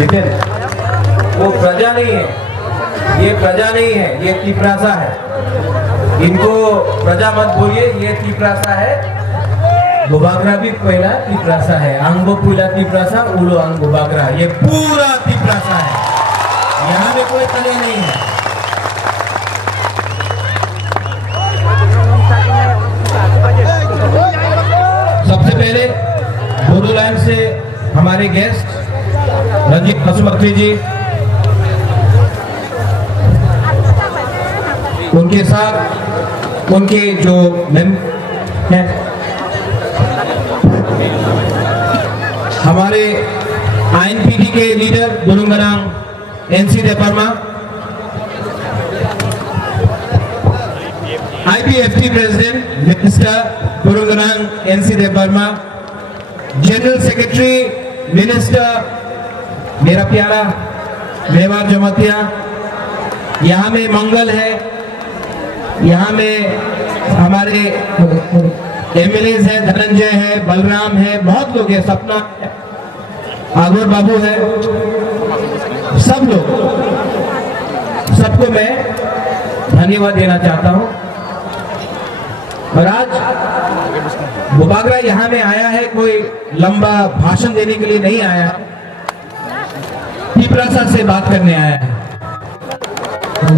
जितिन, वो प्रजा नहीं है, ये प्रजा नहीं है, ये तिपरासा है। इनको प्रजा मत बोलिए, ये तिपरासा है। गोबाग्रा भी पहला तिपरासा है, आंगो पुला तिपरासा, उलो आंगो बाग्रा, ये पूरा तिपरासा है। यहाँ में कोई तले नहीं है। सबसे पहले बोडोलैंड से हमारे गेस्ट रंजीत पशुपति जी, उनके साथ उनके जो हमारे आईएनपीटी के leader Burungnang NC Debbarma, IPFT president minister Burungnang NC Debbarma, general secretary minister मेरा प्यारा मेवार जमातिया, यहाँ में मंगल है, यहाँ में हमारे एमएलएज है, धनंजय है, बलराम है, बहुत लोग है, सपना है, आगोर बाबू है, सब लोग, सबको मैं धन्यवाद देना चाहता हूँ। और आज गोबाग्रा यहाँ में आया है, कोई लंबा भाषण देने के लिए नहीं आया है, तिपरासा से बात करने आया है।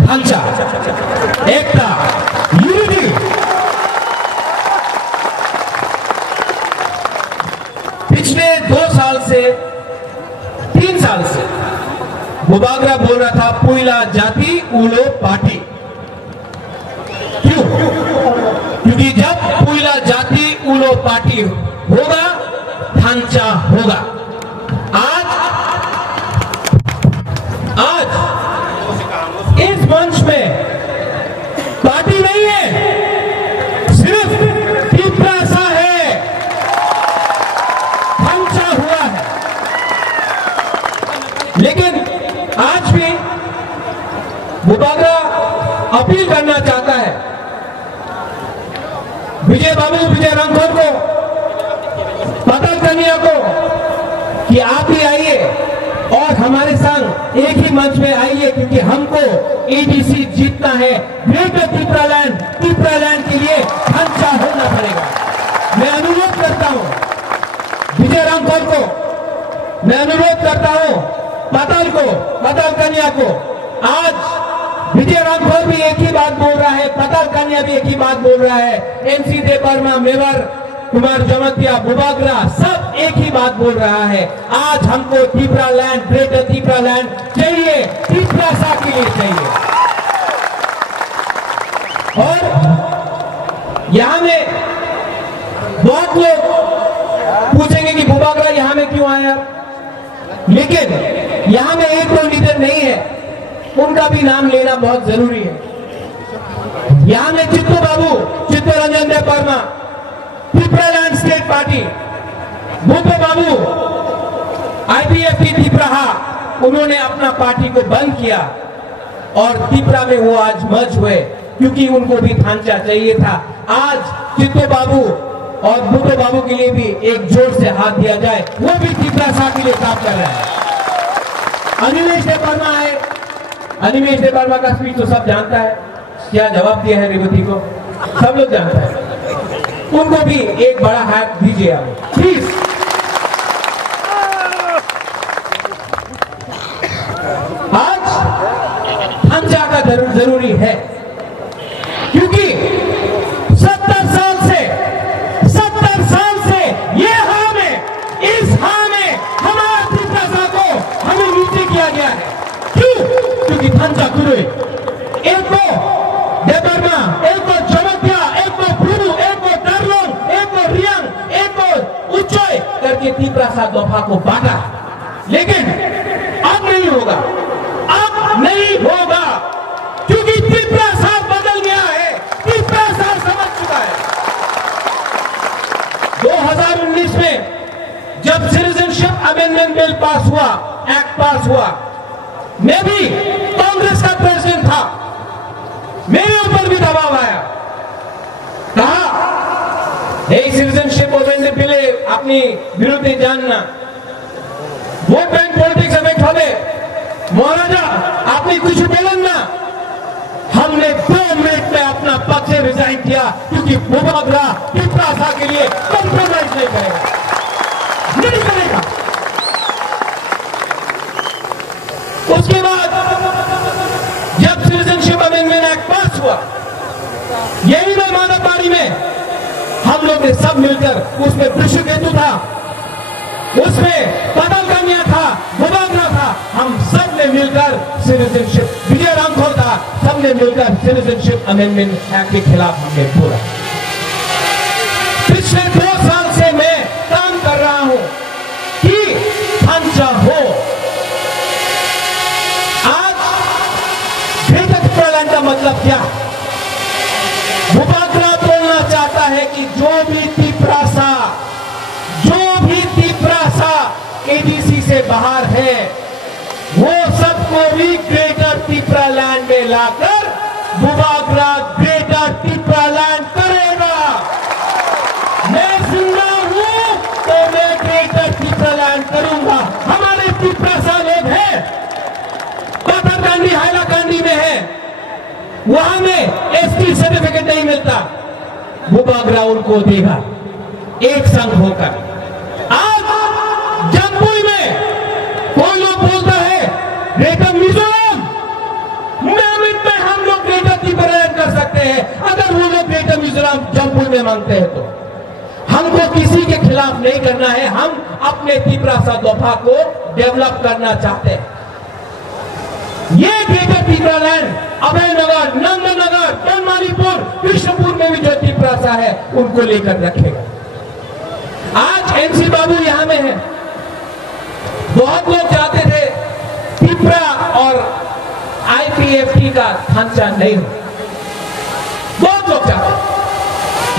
भांचा, एकता, यूनिटी, पिछले 2 साल से 3 साल से गोबाग्रा बोल रहा था पुइला जाति उलो पार्टी। क्यों? क्योंकि जब पुइला जाति उलो पार्टी होगा, भांचा होगा। आज इस मंच में पार्टी नहीं है, सिर्फ तिपरासा है, भांचा हुआ है। लेकिन आज भी गोबाग्रा अपील करना चाहता है विजय बाबू, विजय रामखोर को, पतल कन्या को कि आप भी आइए और हमारे संग एक ही मंच में आइए, क्योंकि हमको ईडीसी जीतना है। ग्रेटर तिपरालैंड के लिए भांचा होना पड़ेगा। मैं अनुरोध करता हूं विजय रामखोर को, मैं अनुरोध करता हूं पतल कन्या को। आज विजय रामखोर भी एक ही बात बोल रहा है, पतल कन्या भी एक ही बात बोल रहा है, एनसी देपरमा, मेवार कुमार जमतिया, गोबाग्रा सब एक ही बात बोल रहा है। आज हमको तिपरालैंड, ग्रेटर तिपरालैंड चाहिए, तिपरासा के लिए चाहिए। और यहाँ में बहुत लोग पूछेंगे कि गोबाग्रा यहाँ में क्यों आया, लेकिन यहाँ में एक दो लीडर नहीं है, उनका भी नाम लेना बहुत जरूरी है। यहाँ में चित्तो बाबू, चित्तरंजन देपरमा, तिपरालैंड स्टेट पार्टी, भूतो बाबू, आईपीएफटी तिपराहा, उन्होंने अपना पार्टी को बंद किया और तिपरा में वो आज मर्ज हुए, क्योंकि उनको भी भांचा चाहिए था। आज चित्तो बाबू और भूतो बाबू के लिए भी एक जोर से हाथ दिया जाए, वो भी तिपरासा के लिए काम कर रहे हैं। अनिमेश देपरमा है, अनिमेश देपरमा का स्पीच तो सब जानता है, क्या जवाब दिया है रेवती को, सब लोग जानता है। उनको भी एक बड़ा हाथ दीजिए आप प्लीज। आज भांचा का जरूरी है, क्योंकि 70 साल से ये हाँ में, इस हाँ में हमारा तिपरासा को हमें नीचे किया गया है। क्यों? क्योंकि भांचा कुरे, एक को देपरमा, एक को जमतिया, एक को भूरू, एक को डरलोंग, एक को रियांग, एक को उच्चोय करके तिपरासा दफा को बांटा। लेकिन अब नहीं होगा, अब नहीं होगा, क्योंकि तिपरासा बदल गया है, तिपरासा समझ चुका है। 2019 में जब सिटीजनशिप अमेंडमेंट बिल पास हुआ, एक्ट पास हुआ, मैं भी कांग्रेस का प्रेसिडेंट था, मेरे ऊपर भी दबाव आया, कहा सिटीजनशिप अमेंडमेंट बिल अपनी विरुद्ध जानना, वोट बैंक पॉलिटिक्स में तबे महाराजा आपने कुछ बोलन ना, हमने 2 मिनट में अपना पद से रिजाइन किया क्योंकि बुबागरा टिप्रासा के लिए कॉम्प्रोमाइज नहीं करेगा, नहीं करेगा। उसके बाद जब सिटीजनशिप अमेंडमेंट एक्ट पास हुआ, यही में मानववाड़ी में हम लोग ने सब मिलकर, उसमें वृषकेतु था, उसमें पदल कन्या था, बुबागरा था, हम सब ने मिलकर सिटीजनशिप, विजय रामखोर था, सब ने मिलकर सिटीजनशिप अमेंडमेंट एक्ट के खिलाफ हमने बोला। पिछले 2 साल से मैं काम कर रहा हूं कि खांचा हो। आज ग्रेटर ट्रिप्रालैंड का मतलब क्या? बुबागरा बोलना चाहता है कि जो भी तिप्रासा एडीसी से बाहर है, वो सबको भी ग्रेटर ट्रिप्रालैंड में लाकर बुबागरा ग्रेटर ट्रिप्रालैंड करेगा। मैं जिंदा हूं तो मैं ग्रेटर ट्रिप्रालैंड करूंगा। हमारे तिप्रासा लोग हैं, पाथरकांडी हाइलाकांडी में है, वहां में एसटी सर्टिफिकेट नहीं मिलता, बुबागरा उनको देगा एक संघ होकर। आज जमपुई में कोई लोग बोलता है ग्रेटर मिजोरम, में हम लोग ग्रेटर ट्रिप्रालैंड कर सकते हैं अगर वो लोग ग्रेटर मिजोरम जमपुई में मांगते हैं तो। हमको किसी के खिलाफ नहीं करना है, हम अपने तिप्रासा दफा को डेवलप करना चाहते हैं। ये ग्रेटर ट्रिप्रालैंड अभयनगर, नंदनगर, तनमालीपुर, कृष्णपुर में भी जो तिप्रासा है उनको लेकर रखेगा। आज एनसी बाबू यहां में है, बहुत लोग चाहते थे तिप्रा और आईपीएफटी का ढांचा नहीं हो, बहुत लोग चाहते,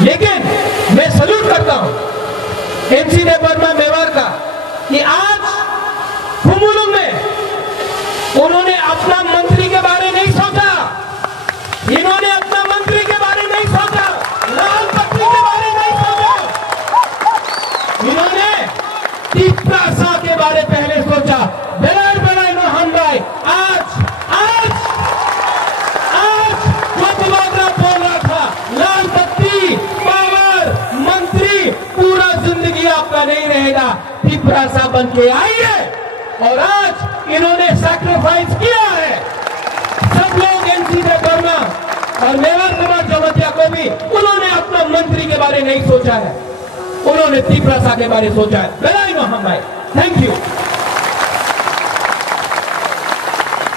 लेकिन मैं सल्यूट करता हूं एमसी देवबर्मा मेवाड़ का कि आज खुमुलुंग में उन्होंने अपना मंत्री के बारे नहीं सोचा, इन्होंने अपना मंत्री के बारे नहीं सोचा, लाल पट्टी के बारे नहीं सोचा, इन्होंने तिप्रासा के बारे पहले सोचा। बेलाय बेलाय रोहन भाई, आज जो बुबागरा बोल रहा था, लाल पट्टी, पावर, मंत्री, पूरा जिंदगी आपका नहीं रहेगा, तिप्रासा बन के आइए। और आज इन्होंने सैक्रिफाइस किया है। सब लोग एमसी देवबर्मा और मेवाड़ समाज जमतिया को भी उन्होंने अपना मंत्री के बारे नहीं सोचा है, उन्होंने तिप्रासा के बारे सोचा है। बेलाय मोहम्मद भाई, थैंक यू।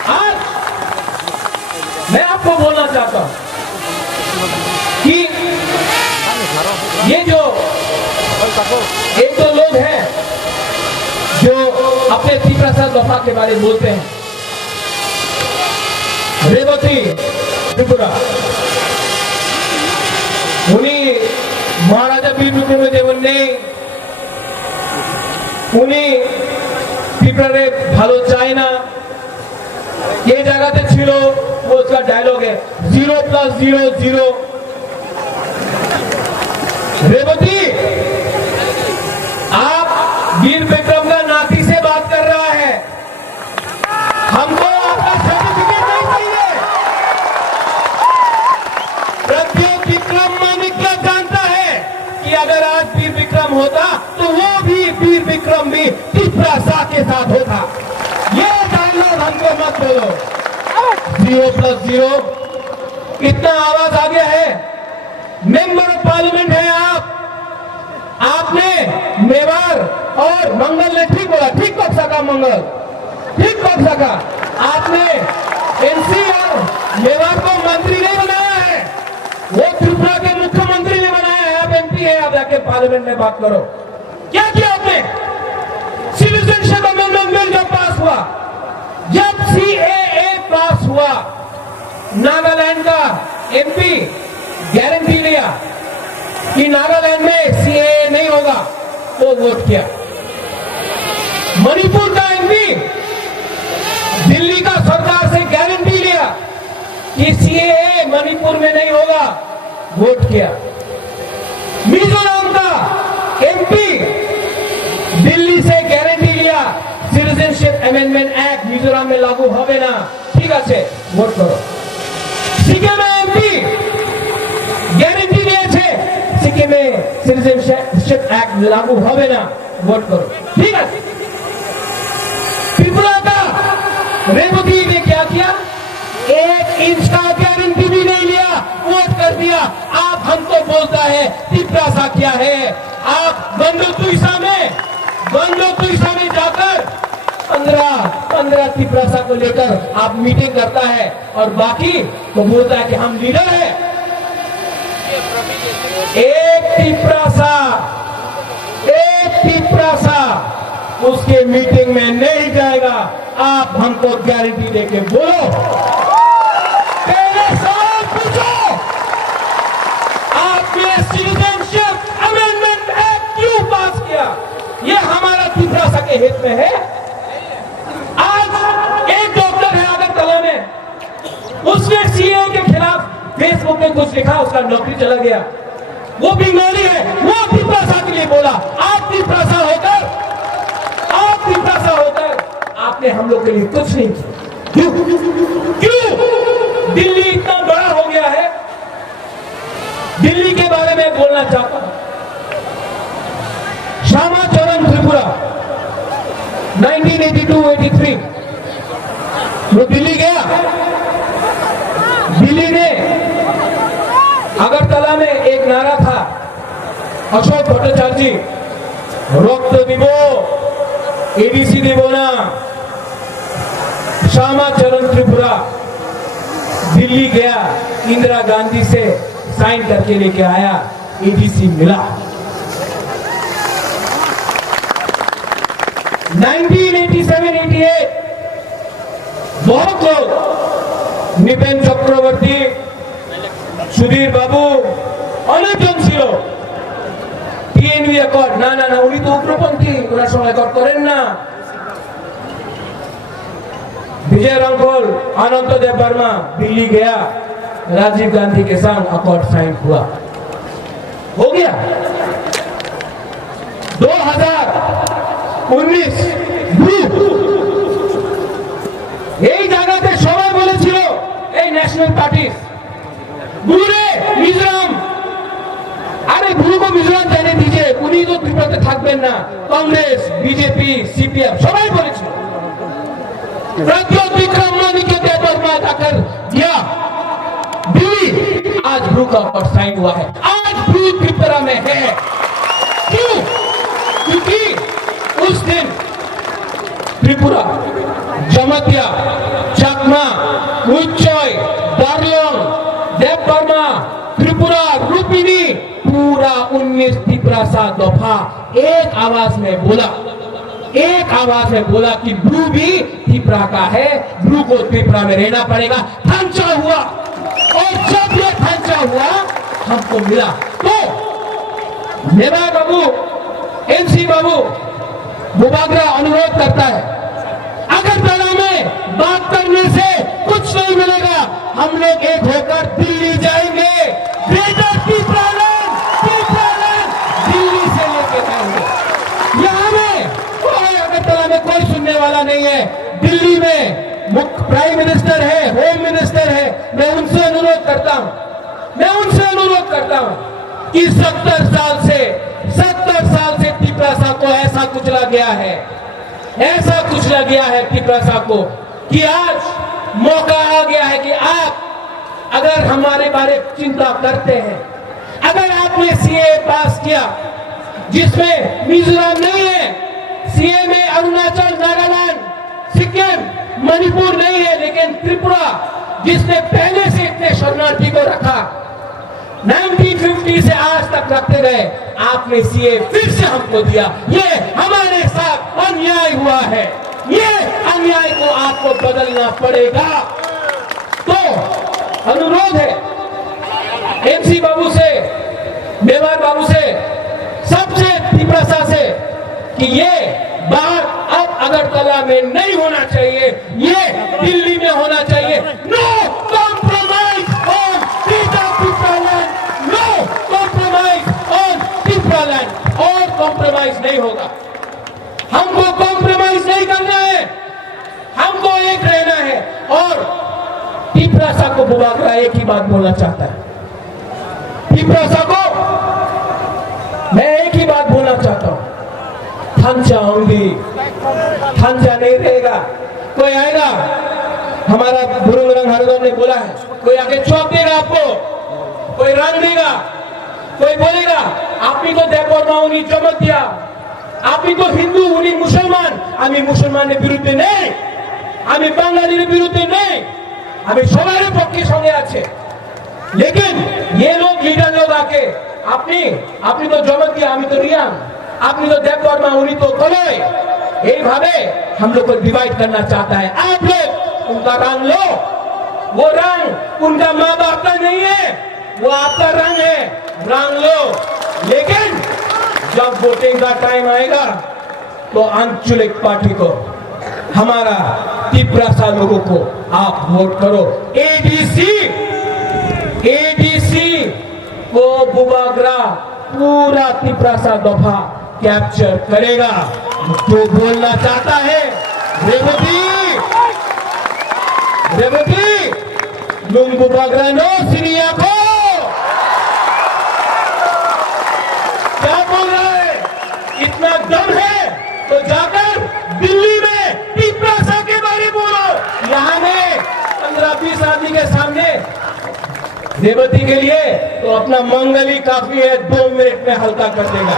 आज मैं आपको बोलना चाहता हूं कि ये जो 1-2 लोग हैं जो अपने तिप्रासा दफा के बारे में बोलते हैं, रेवती त्रिपुरा, उन्हीं महाराजा वीर विक्रमदेवने उन्हीं ত্রিপুরারে ভালো চায় না, ये जगह छिलो, वो उसका डायलॉग है 0+0 0। रेवती, आप वीर विक्रम का नाती से बात कर रहा है, हमको आपका सर्टिफिकेट नहीं चाहिए। प्रत्येक विक्रम मानिक्य जानता है कि अगर आज वीर विक्रम होता तो वो भी वीर विक्रम भी तिप्रासा के साथ होता। ये डायलॉग हमको मत बोलो। 0+0 इतना आवाज आ गया है, मेंबर ऑफ पार्लियामेंट है आप, आपने मेवाड़ और मंगल ने ठीक बोला, ठीक पक्ष का मंगल, ठीक पक्ष का, आपने एनसी और मेवाड़ को मंत्री नहीं बनाया है, वो त्रिपुरा के मुख्यमंत्री ने बनाया है। आप एमपी है, आप जाके पार्लियामेंट में बात करो। क्या किया आपने? सिटीजनशिप अमेंडमेंट बिल जब पास हुआ, जब सीएए पास हुआ, नागालैंड का एमपी गारंटी लिया कि नागालैंड में सीएए नहीं होगा, वो वोट किया। मणिपुर का एमपी दिल्ली का सरकार से गारंटी लिया कि सीएए मणिपुर में नहीं होगा, वोट किया। मिजोरम का एमपी दिल्ली से गारंटी लिया सिटीजनशिप अमेंडमेंट एक्ट মিজোরাম में लागू হবে না ঠিক আছে ভোট করো সিকিমে এমপি গ্যারান্টি দিয়েছে সিকিমে সিটিজেনशिप एक्ट लागू হবে না ভোট করো ঠিক আছে त्रिपुरा का रेवती ने क्या किया 1 इंच का गारंटी भी नहीं लिया वोट कर दिया आप हमको बोलता है त्रिपुरा क्या है आप बंदुतुइसा में जाकर 15 त्रिपुरा को लेकर आप मीटिंग करता है और बाकी तो बोलता है कि हम लीडर है एक त्रिपुरा उसके मीटिंग में नहीं जाएगा आप हमको गारंटी देके बोलो पहले सवाल पूछो आपने सिटीजनशिप अमेंडमेंट एक्ट क्यों पास किया ये हमारा त्रिपुरा के हित में है आज एक डॉक्टर है अगरतला में उसने सीए के खिलाफ फेसबुक में कुछ लिखा उसका नौकरी चला गया वो बीमारी है वो त्रिपुरा के लिए बोला आप त्रिपुरा होकर आपने हम लोग के लिए कुछ नहीं किया क्यों दिल्ली इतना बड़ा हो गया है दिल्ली के बारे में बोलना चाहता हूं श्यामा चरण त्रिपुरा 1982-83 वो दिल्ली गया दिल्ली में अगरतला में एक नारा था अशोक भट्टाचार्य जी रक्त दिबो एडीसी देबो ना श्यामा चरण त्रिपुरा दिल्ली गया इंदिरा गांधी से साइन करके लेके आया एडीसी मिला 1987-88 बहुत लोग निपेन चक्रवर्ती सुधीर बाबू अनेक जन ছিল টিএনবি অ্যাকর্ড না উনি তো উগ্রপন্থী ওনার সঙ্গে অ্যাকর্ড করেন না विजय रामफल अनंत देव वर्मा दिल्ली गया राजीव गांधी के संग अकॉर्ड साइन हुआ हो गया 2019 এই জায়গাতে সবাই বলেছিল এই ন্যাশনাল পার্টি গুরে মিজোরাম আরে ভুলুকো মিজোরাম জানে दीजिए উনি তো ত্রিপুরাতে থাকবেন না कांग्रेस बीजेपी सीपीएम সবাই বলেছিল प्रज्योत विक्रम मोदी के पेपर में आकर दिया दिल्ली आज ब्रू का अकॉर्ड साइन हुआ है आज ब्रू त्रिपुरा में है क्यों क्योंकि उस दिन त्रिपुरा जमतिया चकमा उच्चय दार्लोंग देवबर्मा त्रिपुरा रूपिनी पूरा 19 त्रिपुरा दफा एक आवाज में बोला कि ब्रू भी त्रिपुरा का है ब्रू को त्रिपुरा में रहना पड़ेगा थांचा हुआ और जब ये थांचा हुआ हमको मिला तो मेरा बाबू एनसी बाबू बुबागरा अनुरोध करता है अगरतला में बात करने से कुछ नहीं मिलेगा हम लोग एक होकर दिल्ली जाएंगे ग्रेटर त्रिपुरा दिल्ली से लेके जाएंगे यहाँ में अगरतला में कोई सुनने वाला नहीं है दिल्ली में मुख्य प्राइम मिनिस्टर है होम मिनिस्टर है मैं उनसे अनुरोध करता हूं कि 70 साल से त्रिपुरा को ऐसा कुचला गया है त्रिपुरा को कि आज मौका आ गया है कि आप अगर हमारे बारे चिंता करते हैं अगर आपने सीए पास किया जिसमें मिजोरम नहीं है सीए में अरुणाचल नागालैंड सिक्किम मणिपुर नहीं है लेकिन त्रिपुरा जिसने पहले से इतने शरणार्थी को रखा 1950 से आज तक रखते गए आपने सीए फिर से हमको दिया ये हमारे साथ अन्याय हुआ है ये अन्याय को आपको बदलना पड़ेगा तो अनुरोध है एमसी बाबू से मेवाड़ बाबू से सबसे त्रिपुरा से कि ये बात अब अगरतला में नहीं होना चाहिए ये दिल्ली में होना चाहिए no compromise on Tripuraland no compromise on Tripuraland और कॉम्प्रोमाइज नहीं होगा हमको कॉम्प्रोमाइज नहीं करना है हमको और टिप्रासा को बुबागरा एक ही बात बोलना चाहता है। टिप्रासा को मैं एक ही बात बोलना चाहता हूं, थांचा होंगी, थांचा नहीं रहेगा। कोई आएगा, हमारा गुरु रंग हरदोन ने बोला है, कोई आके चौक देगा आपको, कोई रंग देगा, कोई बोलेगा आपनी तो देवबर्मा उन्हीं चमक दिया, आपनी तो हिंदू उन्हीं मुसलमान, आमी मुसलमान ने विरुद्धे नहीं, आमी बांग्लादेश विरुद्धे नहीं, आमी सबारे पक्षे संगे आछे। लेकिन ये लोग लीडर लोग आके आपनी तो जमक दिया, आमी तो रियान, आपनी तो देवबर्मा उन्हीं तो कलोय, यही भावे हम लोग को डिवाइड करना चाहता है। आप लोग उनका रंग लो, वो रंग उनका माँ बाप का नहीं है, वो आपका रंग है, रंग लो। लेकिन जब वोटिंग का टाइम आएगा तो आंचलिक पार्टी को, हमारा टिप्रासा लोगों को आप वोट करो। एडीसी को बुबागरा पूरा टिप्रासा दफा कैप्चर करेगा। जो बोलना चाहता है रेवती लुंगू बागरा नो सिरिया को क्या बोल रहा है? इतना दम है तो जाकर दिल्ली में टिप्रासा के बारे बोलो। यहाँ में 15-20 आदमी के सामने रेवती के लिए तो अपना मंगली काफी है, 2 मिनट में हल्का कर देगा।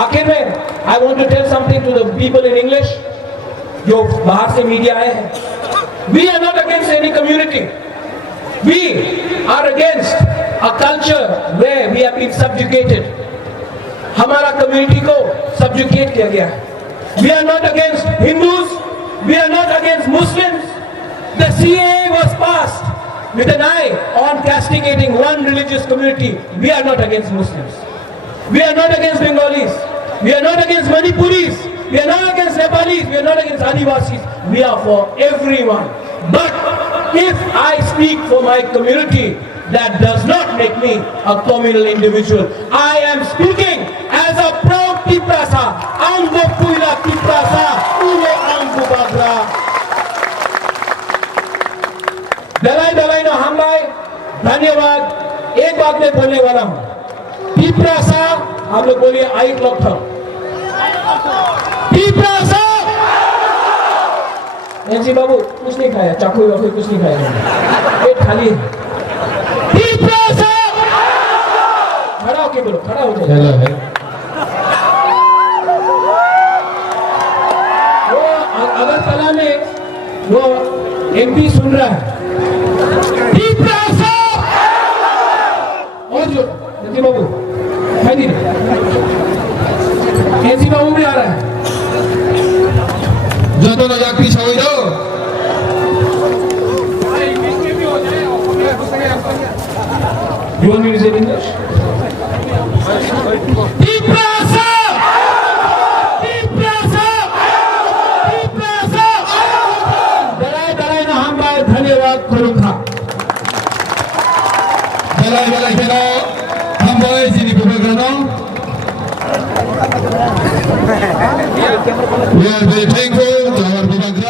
आखिर में I want to tell something to the people in English जो बाहर से मीडिया आए हैं। We are not against any community. We are against a culture where we have been subjugated. हमारा कम्युनिटी को subjugate किया गया है। We are not against Hindus. We are not against Muslims. The CAA was passed with an eye on castigating one religious community. We are not against Muslims. We are not against Bengalis. We are not against Manipuris. We are not against Nepalis. We are not against Adivasis. We are for everyone. But if I speak for my community, that does not make me a communal individual. I am speaking as a proud Tiprasa. Angbo Puila Tiprasa. Ulo Angbo Bagra. दलाई नो हम भाई धन्यवाद। एक बात मैं बोलने वाला हूँ, टिप्रासा हम लोग बोलिए आई क्लॉक था। टिप्रासा एनसी बाबू कुछ नहीं खाया, चाकू वाकू कुछ नहीं खाया, पेट खाली है। टिप्रासा खड़ा होके बोलो, खड़ा हो जाए। वो अगरतला में वो एमपी सुन रहा है। टिप्रासा और जो एनसी बाबू एनसी बाबू भी आ रहा है। जो तो जाती सही दो You want me to say it in English? Tiprasa! Tiprasa! Tiprasa! Dalai ना हम भाई धन्यवाद करूँ था। दलाई चलो हम भाई सिनी बुबगरानो। We are very thankful to our Bubagra.